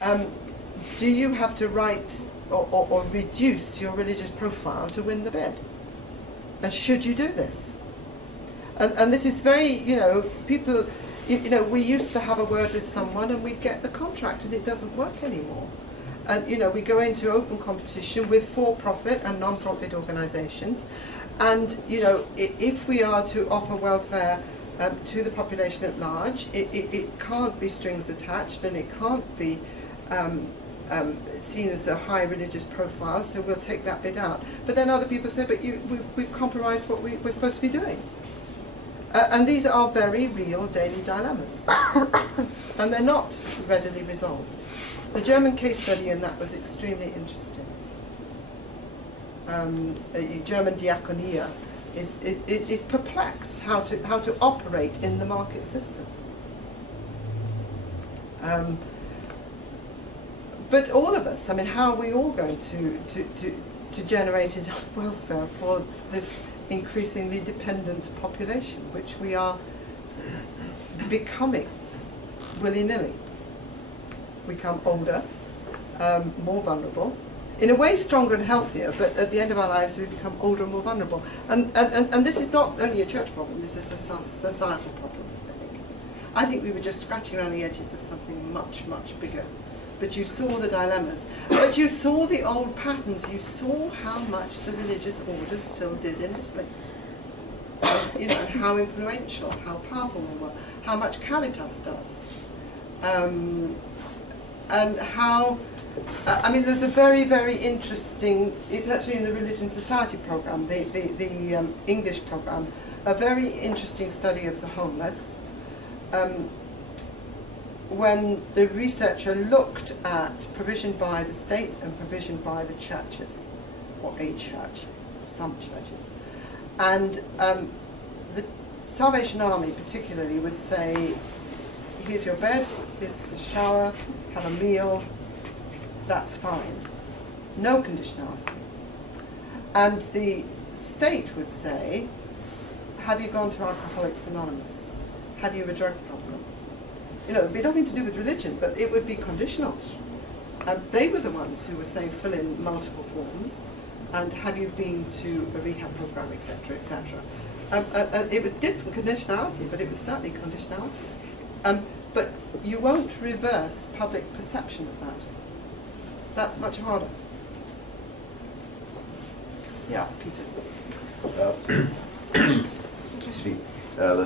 Do you have to write or reduce your religious profile to win the bid? And should you do this? And this is very, people, we used to have a word with someone and we'd get the contract, and it doesn't work anymore. And, we go into open competition with for-profit and non-profit organisations. And, if we are to offer welfare to the population at large, it can't be strings attached, and it can't be seen as a high religious profile, so we'll take that bit out. But then other people say, but we've compromised what we're supposed to be doing. And these are very real daily dilemmas. And they're not readily resolved. The German case study in that was extremely interesting. German diaconia is perplexed how to operate in the market system. But all of us, how are we all going to generate enough welfare for this increasingly dependent population, which we are becoming willy-nilly? We become older, more vulnerable, in a way stronger and healthier, but at the end of our lives we become older and more vulnerable. And this is not only a church problem, this is a societal problem, I think. I think we were just scratching around the edges of something much, much bigger. But you saw the dilemmas, but you saw the old patterns, you saw how much the religious orders still did in Italy. And how influential, how powerful they were, how much Caritas does. And how, there's a very, very interesting, it's actually in the Religion Society programme, the English programme, a very interesting study of the homeless, when the researcher looked at provision by the state and provision by the churches, or a church, some churches. And the Salvation Army particularly would say, here's your bed, here's a shower, have a meal, that's fine. No conditionality. And the state would say, have you gone to Alcoholics Anonymous? Have you a drug problem? It would be nothing to do with religion, but it would be conditional. They were the ones who were saying fill in multiple forms, and have you been to a rehab program, etc., etc. It was different conditionality, but it was certainly conditionality. But you won't reverse public perception of that. That's much harder. Yeah, Peter. Excuse me. The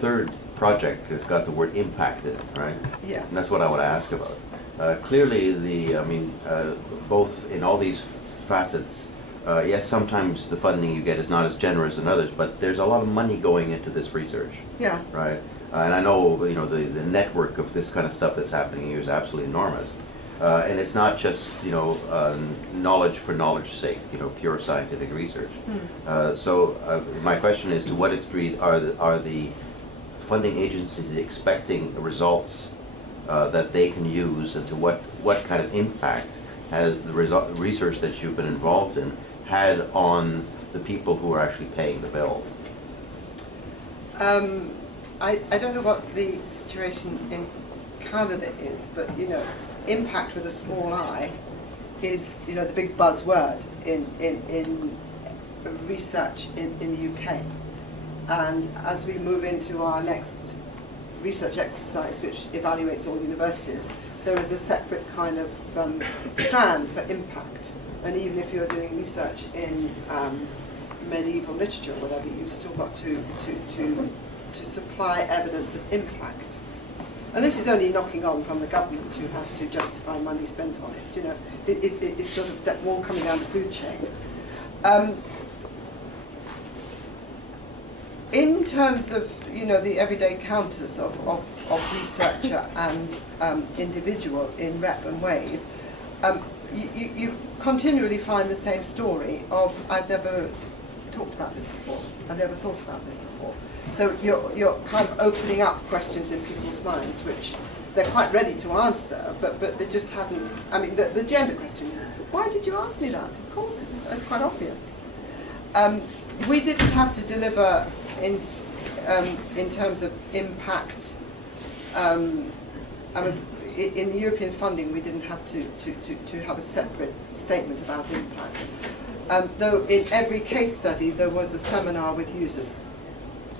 third project has got the word impacted, right? Yeah. And that's what I want to ask about. Clearly, both in all these facets, yes, sometimes the funding you get is not as generous as others, but there's a lot of money going into this research. Yeah. Right. And I know, the network of this kind of stuff that's happening here is absolutely enormous. And it's not just, knowledge for knowledge's sake, pure scientific research. So my question is, to what extent are the funding agencies expecting results that they can use, and to what kind of impact has the research that you've been involved in had on the people who are actually paying the bills? I don't know what the situation in Canada is, but impact with a small I is the big buzzword in research in the UK. And as we move into our next research exercise, which evaluates all universities, there is a separate kind of strand for impact. And even if you're doing research in medieval literature or whatever, you've still got to supply evidence of impact. And this is only knocking on from the government, who have to justify money spent on it. It's sort of more coming down the food chain. In terms of the everyday counters of researcher and individual in rep and wave, you continually find the same story of, I've never talked about this before, I've never thought about this before. So you're kind of opening up questions in people's minds which they're quite ready to answer, but they just hadn't. The gender question is, why did you ask me that? Of course, it's quite obvious. We didn't have to deliver in terms of impact. in the European funding, we didn't have to have a separate statement about impact. Though in every case study, there was a seminar with users.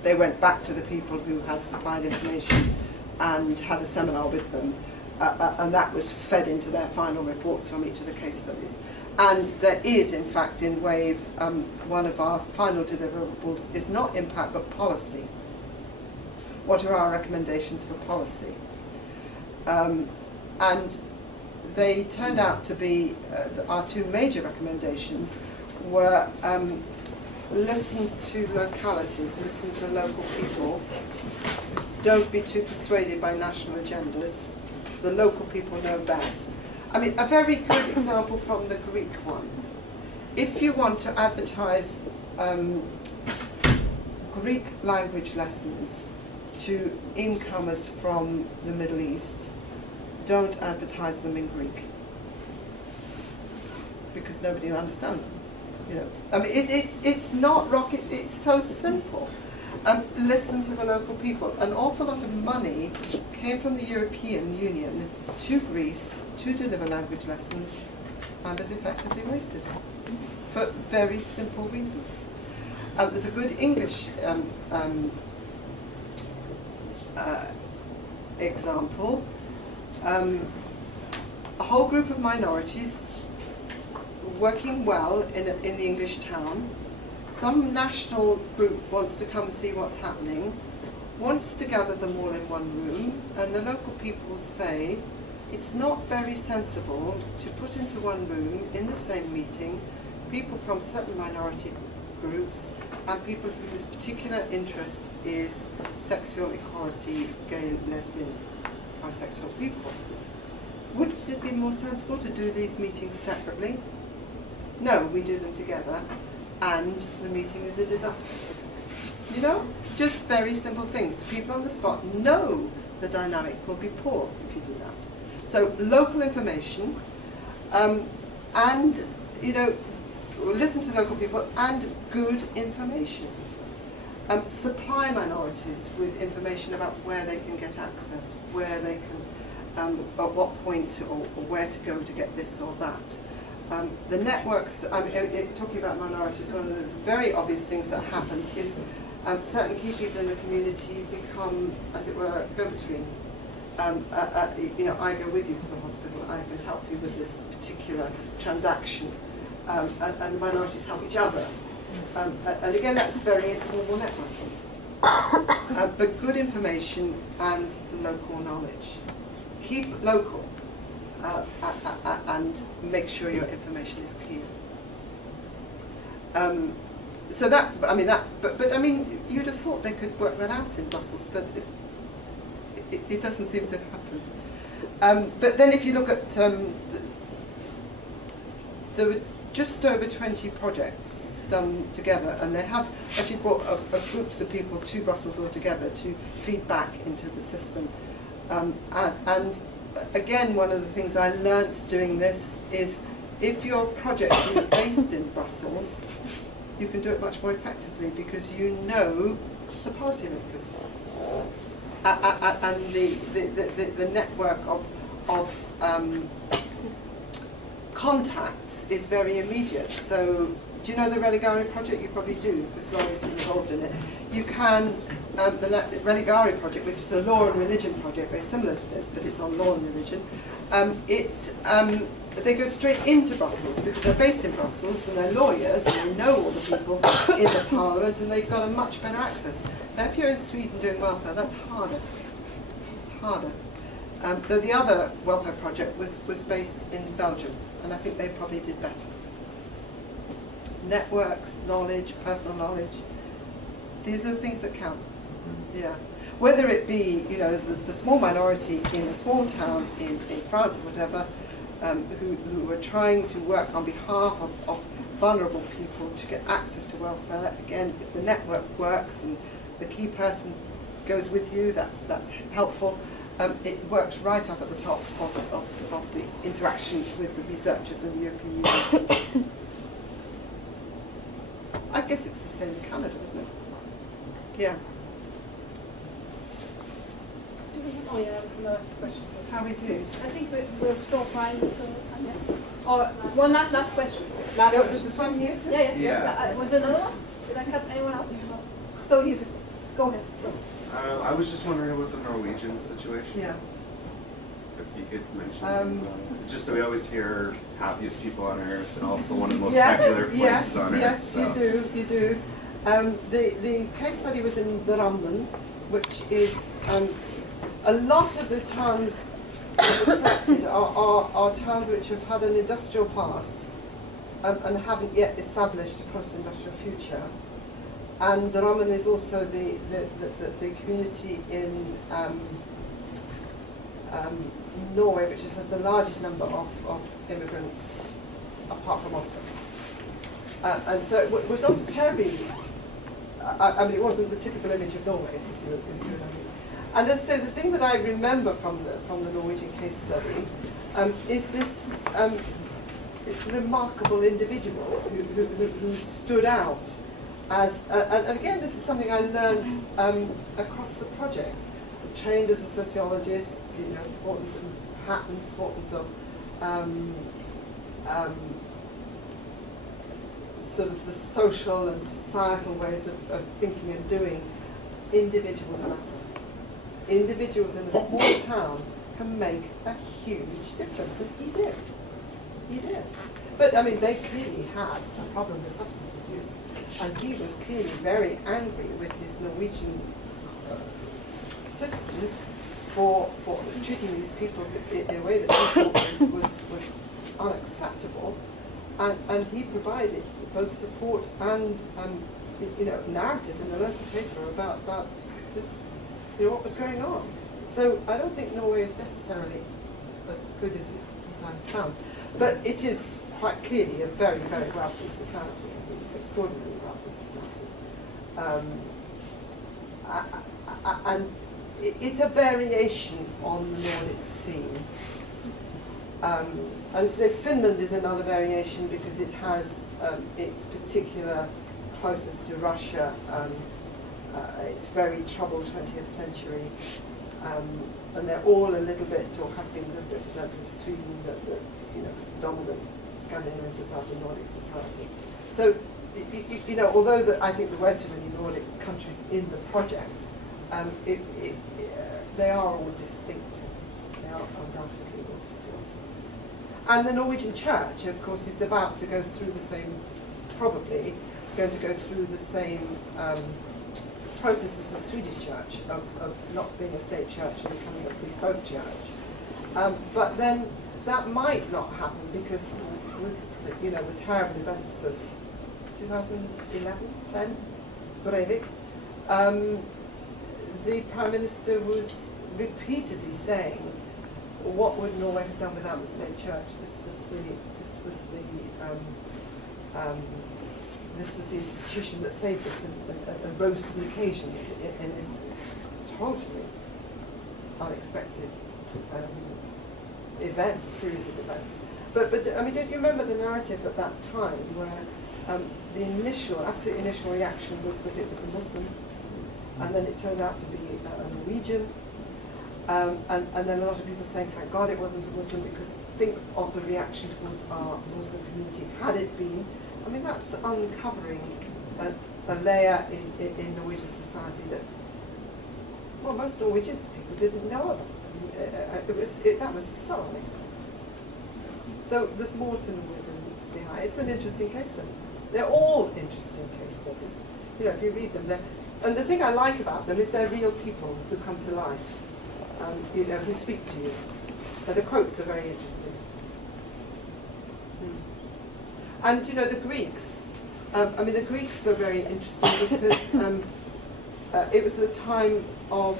They went back to the people who had supplied information and had a seminar with them, and that was fed into their final reports from each of the case studies. And there is, in fact, in WAVE, one of our final deliverables is not impact but policy. What are our recommendations for policy? And they turned out to be, our two major recommendations were listen to localities, listen to local people, don't be too persuaded by national agendas, the local people know best. I mean, a very good example from the Greek one. If you want to advertise Greek language lessons to incomers from the Middle East, don't advertise them in Greek, because nobody will understand them. You know, I mean, it's not rocket. It's so simple. Listen to the local people. An awful lot of money came from the European Union to Greece to deliver language lessons, and was effectively wasted for very simple reasons. There's a good English example. A whole group of minorities working well in the English town. Some national group wants to come and see what's happening, wants to gather them all in one room, and the local people say it's not very sensible to put into one room in the same meeting people from certain minority groups and people whose particular interest is sexual equality, gay, lesbian, bisexual people. Wouldn't it be more sensible to do these meetings separately? No, we do them together, and the meeting is a disaster. You know, just very simple things. The people on the spot know the dynamic will be poor if you do that. So local information, and, you know, listen to local people, and good information. Supply minorities with information about where they can get access, where they can, at what point or where to go to get this or that. The networks, talking about minorities, one of the very obvious things that happens is certain key people in the community become, as it were, go-betweens. You know, I go with you to the hospital, I can help you with this particular transaction, and the minorities help each other. And again, that's very informal networking. But good information and local knowledge. Keep local. And make sure your information is clear. So that, I mean, but I mean, you'd have thought they could work that out in Brussels, but it doesn't seem to happen. But then if you look at, there were just over 20 projects done together, and they have actually brought groups of people to Brussels all together to feed back into the system. And again, one of the things I learnt doing this is if your project is based in Brussels, you can do it much more effectively because you know the policymakers. And the network of contacts is very immediate. So, do you know the Religare project? You probably do, because Laurie's been involved in it. You can, the Religare project, which is a law and religion project, very similar to this, but it's on law and religion, they go straight into Brussels because they're based in Brussels and they're lawyers and they know all the people in the parliament and they've got a much better access. Now if you're in Sweden doing welfare, that's harder. It's harder. Though the other welfare project was based in Belgium, and I think they probably did better. Networks, knowledge, personal knowledge, these are the things that count. Yeah. Whether it be, you know, the small minority in a small town in France or whatever, who are trying to work on behalf of vulnerable people to get access to welfare. Again, if the network works and the key person goes with you, that's helpful. It works right up at the top of the interaction with the researchers in the European Union. I guess it's the same in Canada, isn't it? Yeah. Do we have Oh yeah, that was another question. How we do? I think we're still fine with the or one last question. This one here? Yeah. Was there another one? Did I cut anyone out? So he's, go ahead. So. I was just wondering about the Norwegian situation. Yeah. If you could mention, just that we always hear happiest people on earth, and also one of the most Yes, secular places on earth. yes, So. you do. The case study was in Drammen, which is a lot of the towns that were selected are towns which have had an industrial past and haven't yet established a post-industrial future. And Drammen is also the community in Norway, which has the largest number of immigrants apart from Oslo. And so it was not a terribly, I mean, it wasn't the typical image of Norway, as you know. And as I say, the thing that I remember from the Norwegian case study is this remarkable individual who stood out as, and again, this is something I learned across the project. Trained as a sociologist, you know, importance of patterns, importance of sort of the social and societal ways of thinking and doing. Individuals matter. Individuals in a small town can make a huge difference, and he did. He did. But I mean, they clearly had a problem with substance abuse, and he was clearly very angry with his Norwegian citizens for treating these people in a way that he thought was unacceptable, and he provided both support and narrative in the local paper about this, what was going on. So I don't think Norway is necessarily as good as it sometimes sounds, but it is quite clearly a very, very wealthy society, extraordinarily wealthy society. And it's a variation on the Nordic theme. I would say Finland is another variation because it has its particular closeness to Russia. It's very troubled 20th century, and they're all a little bit, or have been a little bit represented from Sweden, that the dominant Scandinavian society, Nordic society. So, although I think there were too many Nordic countries in the project, they are all distinct. They are undoubtedly all distinct. And the Norwegian Church, of course, is about to go through the same, probably going to go through the same process as the Swedish Church of not being a state church and becoming a free folk church. But then that might not happen because with the terrible events of 2011, 10, Breivik, the Prime Minister was repeatedly saying, what would Norway have done without the state church? This was the institution that saved us and rose to the occasion in this totally unexpected series of events. But I mean, don't you remember the narrative at that time where the absolute initial reaction was that it was a Muslim, and then it turned out to be a Norwegian, and then a lot of people saying, thank God it wasn't a Muslim, because think of the reaction towards our Muslim community had it been. I mean, that's uncovering a layer in Norwegian society that, well, most Norwegian people didn't know about. I mean, that was so unexpected. So there's more to Norway than meets the eye. It's an interesting case study. They're all interesting case studies. If you read them, and the thing I like about them is they're real people who come to life, who speak to you. The quotes are very interesting. And the Greeks, the Greeks were very interesting because it was the time of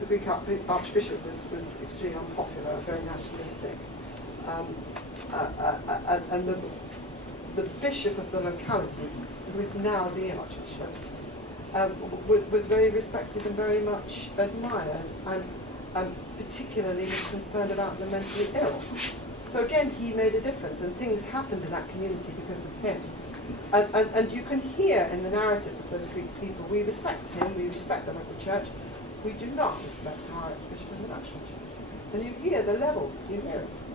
the Greek archbishop was extremely unpopular, very nationalistic, and the bishop of the locality, who is now the archbishop, was very respected and very much admired, and particularly was concerned about the mentally ill. So again, he made a difference, and things happened in that community because of him. And you can hear in the narrative of those Greek people, we respect him, we respect the local church, we do not respect the Irish Bishop of the National Church. Then you hear the levels, you hear it.